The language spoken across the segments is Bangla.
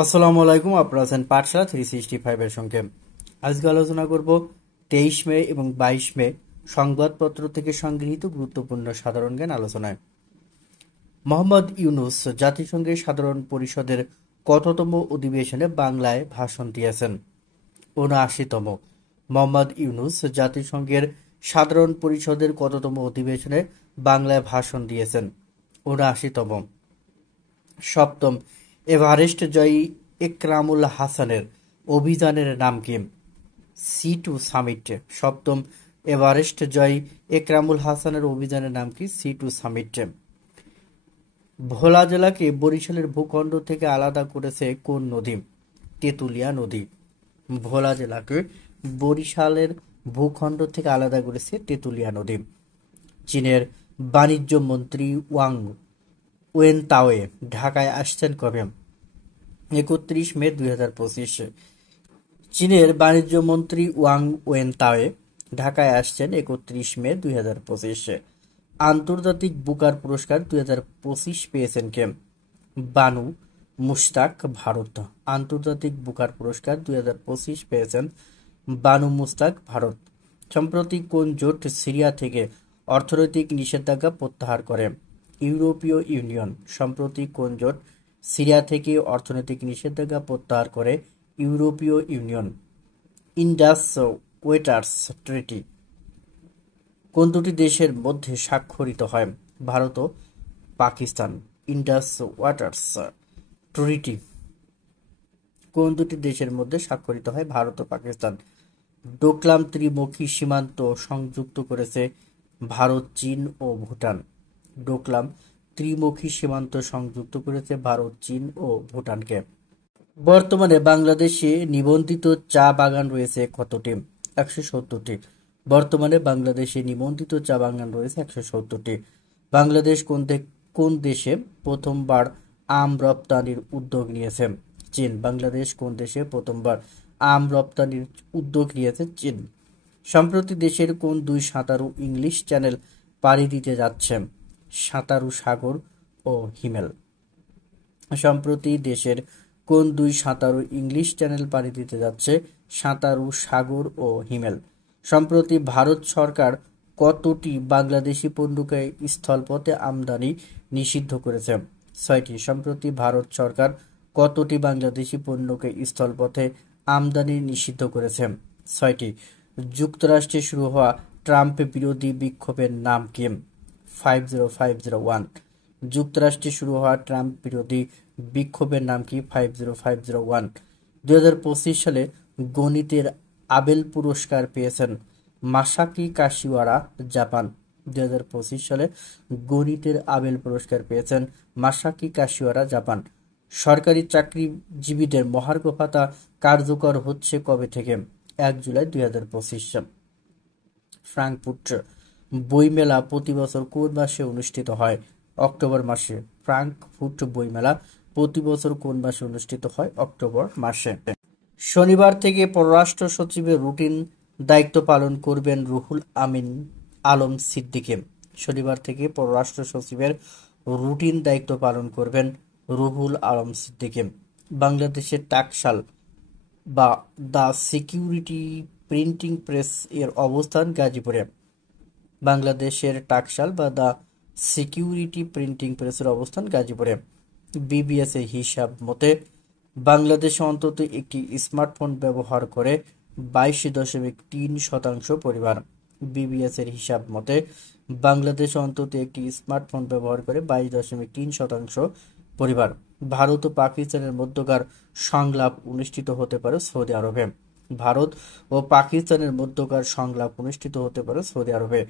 আসসালামু আলাইকুম। আপনারা আছেন পাঠশালা 365 এর সঙ্গে। আজকে আলোচনা করব 23 মে এবং 22 মে সংবাদপত্র থেকে সংগৃহীত গুরুত্বপূর্ণ সাধারণ জ্ঞান আলোচনায়। মোহাম্মদ ইউনূস জাতিসংঘের সাধারণ পরিষদের কততম অধিবেশনে বাংলায় ভাষণ দিয়েছেন? ৭৯তম। মোহাম্মদ ইউনূস জাতিসংঘের সাধারণ পরিষদের কততম অধিবেশনে বাংলায় ভাষণ দিয়েছেন? ৭৯তম। সপ্তম এভারেস্ট জয়ী একরামুল হাসানের অভিযানের নাম কি? C2 summit. সপ্তম এভারেস্ট জয়ী একরামুল হাসানের অভিযানের নাম কি? C2 summit. ভোলা জেলাকে বরিশালের ভূখণ্ড থেকে আলাদা করেছে কোন নদী? তেঁতুলিয়া নদী। ভোলা জেলাকে বরিশালের ভূখণ্ড থেকে আলাদা করেছে তেঁতুলিয়া নদী। চীনের বাণিজ্য মন্ত্রী ওয়াং ওয়েনতাওয়ে ঢাকায় আসছেন কবে? ৩১ মে ২০২৫। চীনের বাণিজ্য মন্ত্রী ওয়াং ওয়েনতাওয়ে ঢাকায় আসছেন ৩১ মে ২০২৫। আন্তর্জাতিক বুকার পুরস্কার ২০২৫ পেয়েছেন কে? বানু মুশতাক, ভারত। আন্তর্জাতিক বুকার পুরস্কার ২০২৫ পেয়েছেন বানু মুশতাক, ভারত। সম্প্রতি কোন জোট সিরিয়া থেকে অর্থনৈতিক নিষেধাজ্ঞা প্রত্যাহার করে? ইউরোপীয় ইউনিয়ন। সম্প্রতি কোন জোট সিরিয়া থেকে অর্থনৈতিক নিষেধাজ্ঞা প্রত্যাহার করে? ইউরোপীয় ইউনিয়ন। ইন্ডাস ওয়াটার্স ট্রিটি কোন দুটি দেশের মধ্যে স্বাক্ষরিত হয়? ভারত ও পাকিস্তান। ইন্ডাস ওয়াটার্স ট্রিটি কোন দুটি দেশের মধ্যে স্বাক্ষরিত হয়? ভারত ও পাকিস্তান। ডোকলাম ত্রিমুখী সীমান্ত সংযুক্ত করেছে ভারত, চীন ও ভুটান। ডোকলাম ত্রিমুখী সীমান্ত সংযুক্ত করেছে ভারত, চীন ও ভুটানকে। বর্তমানে বাংলাদেশে নিবন্ধিত চা বাগান রয়েছে কতটি? ১৭০টি। বর্তমানে বাংলাদেশে নিবন্ধিত চা বাগান রয়েছে ১৭০টি। বাংলাদেশ কোন দেশে প্রথমবার আম রপ্তানির উদ্যোগ নিয়েছে? চীন। বাংলাদেশ কোন দেশে প্রথমবার আম রপ্তানির উদ্যোগ নিয়েছে? চীন। সম্প্রতি দেশের কোন দুই সাঁতারু ইংলিশ চ্যানেল পাড়ি দিতে যাচ্ছে? সাঁতারু সাগর ও হিমেল। সম্প্রতি দেশের কোন দুই সাঁতারু ইংলিশ চ্যানেল পাড়ি দিতে যাচ্ছে? সাঁতারু সাগর ও হিমেল। সম্প্রতি ভারত সরকার কতটি বাংলাদেশি পণ্যকে স্থলপথে আমদানি নিষিদ্ধ করেছে? ৬টি। সম্প্রতি ভারত সরকার কতটি বাংলাদেশি পণ্যকে স্থলপথে আমদানি নিষিদ্ধ করেছে? ৬টি। যুক্তরাষ্ট্রে শুরু হওয়া ট্রাম্প বিরোধী বিক্ষোভের নাম কি? 50501। যুক্তরাষ্ট্রে শুরু হওয়া ট্রাম্প বিরোধী বিক্ষোভের নাম কি? 50501। ২০২৫ সালে গণিতের আবেল পুরস্কার পেয়েছেন মাসাকি কাশিওয়ারা, জাপান। ২০২৫ সালে গণিতের আবেল পুরস্কার পেয়েছেন মাসাকি কাশিওয়ারা, জাপান। সরকারি চাকরিজীবীদের মহার্ঘ ভাতা কার্যকর হচ্ছে কবে থেকে? ১ জুলাই ২০২৫। ফ্রাঙ্কফুর্ট বইমেলা প্রতি বছর কোন মাসে অনুষ্ঠিত হয়? অক্টোবর মাসে। ফ্রাঙ্কফুর্ট বইমেলা প্রতি বছর কোন মাসে অনুষ্ঠিত হয়? অক্টোবর মাসে। শনিবার থেকে পররাষ্ট্র সচিবের রুটিন দায়িত্ব পালন করবেন রুহুল আলম সিদ্দিকী। শনিবার থেকে পররাষ্ট্র সচিবের রুটিন দায়িত্ব পালন করবেন রুহুল আলম সিদ্দিকী। বাংলাদেশের টাকশাল বা দ্য সিকিউরিটি প্রিন্টিং প্রেস এর অবস্থান গাজীপুরে। বাংলাদেশের টাকশাল বা দ্য সিকিউরিটি প্রিন্টিং প্রেসের অবস্থান গাজীপুরে। বিবিএস এর হিসাব মতে বাংলাদেশে অন্তত একটি স্মার্টফোন ব্যবহার করে 22.3% পরিবার। বিবিএস এর হিসাব মতে বাংলাদেশে অন্তত একটি স্মার্টফোন ব্যবহার করে 22.3% পরিবার। ভারত ও পাকিস্তানের মধ্যকার সংলাপ অনুষ্ঠিত হতে পারে সৌদি আরবে। ভারত ও পাকিস্তানের মধ্যকার সংলাপ অনুষ্ঠিত হতে পারে সৌদি আরবে।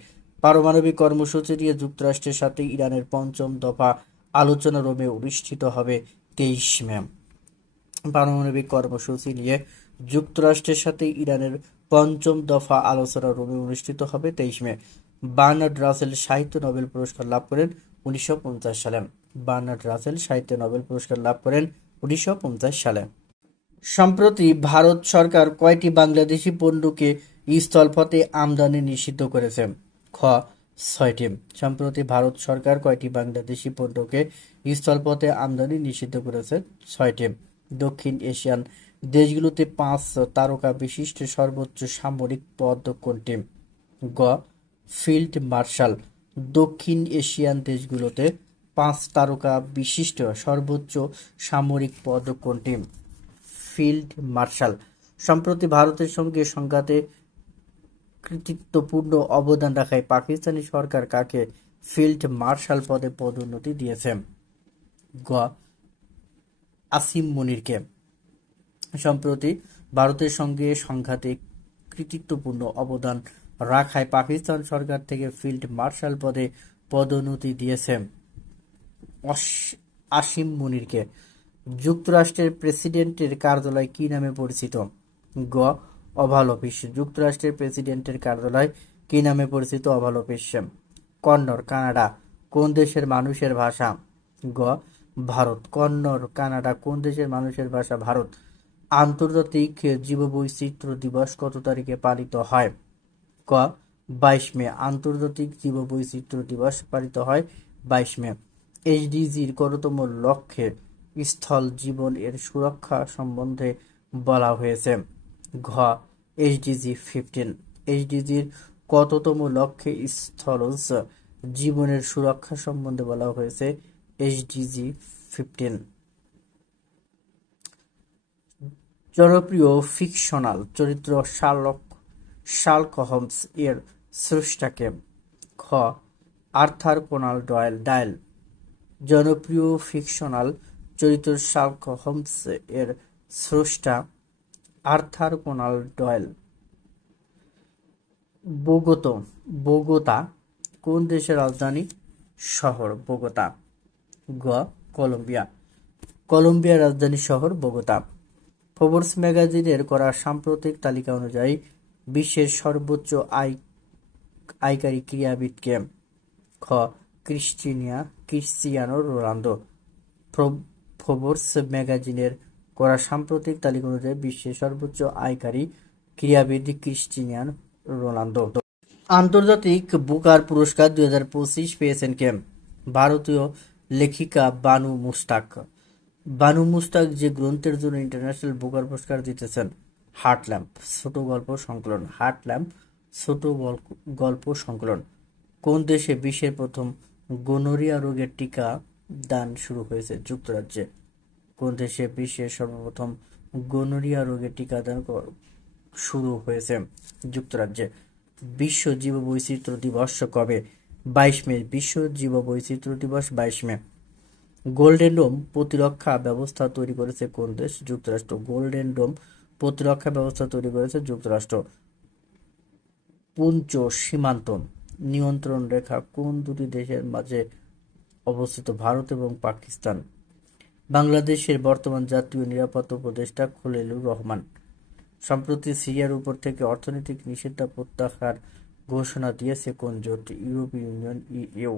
পারমাণবিক কর্মসূচি নিয়ে যুক্তরাষ্ট্রের সাথে ইরানের ৫ম দফা আলোচনা রোমে অনুষ্ঠিত হবে ২৩ মে। পারমাণবিক কর্মসূচি নিয়ে যুক্তরাষ্ট্রের সাথে ইরানের ৫ম দফা আলোচনা রোমে অনুষ্ঠিত হবে ২৩ মে। বার্নার্ড রাসেল সাহিত্য নোবেল পুরস্কার লাভ করেন ১৯৫০ সালে। বার্নার্ড রাসেল সাহিত্য নোবেল পুরস্কার লাভ করেন ১৯৫০ সালে। সম্প্রতি ভারত সরকার কয়টি বাংলাদেশি পণ্যকে স্থলপথে আমদানি নিষিদ্ধ করেছে? খ ৬টি। সম্প্রতি ভারত সরকার কয়টি বাংলাদেশি পণ্যকে স্থলপথে আমদানি নিষিদ্ধ করেছে? ৬টি। দক্ষিণ এশিয়ান দেশগুলোতে 5 তারকা বিশিষ্ট সর্বোচ্চ সামরিক পদ কোনটি? গ. Field marshal. দক্ষিণ এশিয়ান দেশগুলোতে 5 তারকা বিশিষ্ট সর্বোচ্চ সামরিক পদ কোনটি? Field marshal. সম্প্রতি ভারতের সঙ্গে সংঘাতে কৃতিত্বপূর্ণ অবদান রাখায় পাকিস্তানি সরকার কাকে ফিল্ড মার্শাল পদে পদোন্নতি দিয়েছে? গ. আসিম মুনিরকে। সম্প্রতি ভারতের সঙ্গে সংঘাতে কৃতিত্বপূর্ণ অবদান রাখায় পাকিস্তান সরকার থেকে ফিল্ড মার্শাল পদে পদোন্নতি দিয়েছে আসিম মুনিরকে। যুক্তরাষ্ট্রের প্রেসিডেন্টের কার্যালয় কি নামে পরিচিত? গ. Oval office. যুক্তরাষ্ট্রের প্রেসিডেন্টের কার্যালয় কি নামে পরিচিত? Oval office. কন্নড় কানাডা কোন দেশের মানুষের ভাষা? গ. ভারত। কন্নড় কানাডা কোন দেশের মানুষের ভাষা? ভারত। আন্তর্জাতিক জীববৈচিত্র্য দিবস কত তারিখে পালিত হয়? ক. 22 মে। আন্তর্জাতিক জীববৈচিত্র্য দিবস পালিত হয় 22 মে। এইচডিজির কততম লক্ষ্যে স্থল জীবন এর সুরক্ষা সম্বন্ধে বলা হয়েছে? ঘ. এইচডিজি 15। এইচডিজির কততম লক্ষ্যে স্থলজ জীবনের সুরক্ষা সম্বন্ধে বলা হয়েছে? এইচডিজি 15। জনপ্রিয় ফিকশনাল চরিত্র শার্লক হোমস এর স্রষ্টাকে? খ. Arthur Conan Doyle. জনপ্রিয় ফিকশনাল চরিত্র শার্লক হোমস এর স্রষ্টা আর্থার কোনান ডয়েল। বোগোতা কোন দেশের রাজধানী শহর? বোগোতা। গ. কলম্বিয়া। কলম্বিয়ার রাজধানী শহর বোগোতা। ফোর্বস ম্যাগাজিনের করা সাম্প্রতিক তালিকা অনুযায়ী বিশ্বের সর্বোচ্চ আয়কারী ক্রীড়াবিদ কে? খ. Cristiano Ronaldo. ফোর্বস ম্যাগাজিনের করা সাম্প্রতিক তালিকা অনুযায়ী বিশ্বের সর্বোচ্চ আয়কারী ক্রীড়াবিদ ক্রিশ্চিয়ানো রোনালদো। আন্তর্জাতিক বুকার পুরস্কার 2025 পেয়েছেন কে? ভারতীয় লেখিকা বানু মুস্তাক। বানু মুস্তাক যে গ্রন্থের জন্য ইন্টারন্যাশনাল বুকার পুরস্কার জিতেছেন? হার্টল্যাম্প ছোট গল্প সংকলন। হার্টল্যাম্প ছোট গল্প সংকলন। কোন দেশে বিশ্বের প্রথম গোনোরিয়া রোগের টিকা দান শুরু হয়েছে? যুক্তরাজ্যে। কোন দেশে বিশ্বের সর্বপ্রথম গোনোরিয়া রোগের টিকা দান শুরু হয়েছে? যুক্তরাজ্যে। বিশ্ব জীববৈচিত্র্য দিবস কবে? 22 মে। বিশ্ব জীববৈচিত্র্য দিবস 22 মে। গোল্ডেন ডোম প্রতিরক্ষা ব্যবস্থা তৈরি করেছে কোন দেশ? যুক্তরাষ্ট্র। গোল্ডেন ডোম প্রতিরক্ষা ব্যবস্থা তৈরি করেছে যুক্তরাষ্ট্র। পুঞ্চ সীমান্ত নিয়ন্ত্রণ রেখা কোন দুটি দেশের মাঝে অবস্থিত? ভারত এবং পাকিস্তান। বাংলাদেশের বর্তমান জাতীয় নিরাপত্তা উপদেষ্টা খলিলুর রহমান। সম্প্রতি সিরিয়ার উপর থেকে অর্থনৈতিক নিষেধাজ্ঞা প্রত্যাহার ঘোষণা দিয়েছে কোন জোট? ইউরোপীয় ইউনিয়ন ইইউ।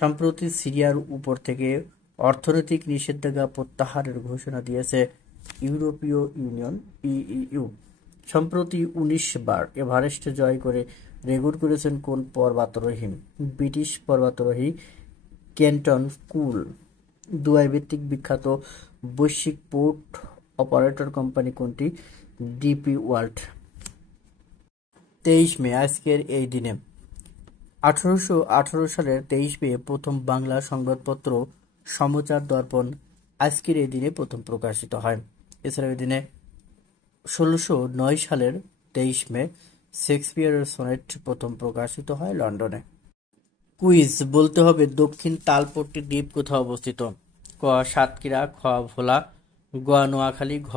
সম্প্রতি সিরিয়ার উপর থেকে অর্থনৈতিক নিষেধাজ্ঞা প্রত্যাহারের ঘোষণা দিয়েছে ইউরোপীয় ইউনিয়ন ইইউ। সম্প্রতি 19 বার এভারেস্ট জয় করে রেকর্ড করেছেন কোন পর্বতারোহী? ব্রিটিশ পর্বতারোহী কেন্টন কুল। দুবাই ভিত্তিক বিখ্যাত বৈশ্বিক পোর্ট অপারেটর কোম্পানি কোনটি? DP world. 23 মে। আজকের এই দিনে 1818 সালের 23 মে প্রথম বাংলা সংবাদপত্র সমাচার দর্পণ আজকের এই দিনে প্রথম প্রকাশিত হয়। এছাড়া এই দিনে 1609 সালের 23 মে শেক্সপিয়ারের সনেট প্রথম প্রকাশিত হয় লন্ডনে। কুইজ বলতে হবে দক্ষিণ তালপট্টি দ্বীপ কোথায় অবস্থিত? ক. সাতক্ষীরা, খ. ভোলা, গ. নোয়াখালী, ঘ.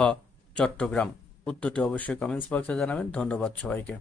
চট্টগ্রাম। উত্তরটি অবশ্যই কমেন্টস বক্সে জানাবেন। ধন্যবাদ সবাইকে।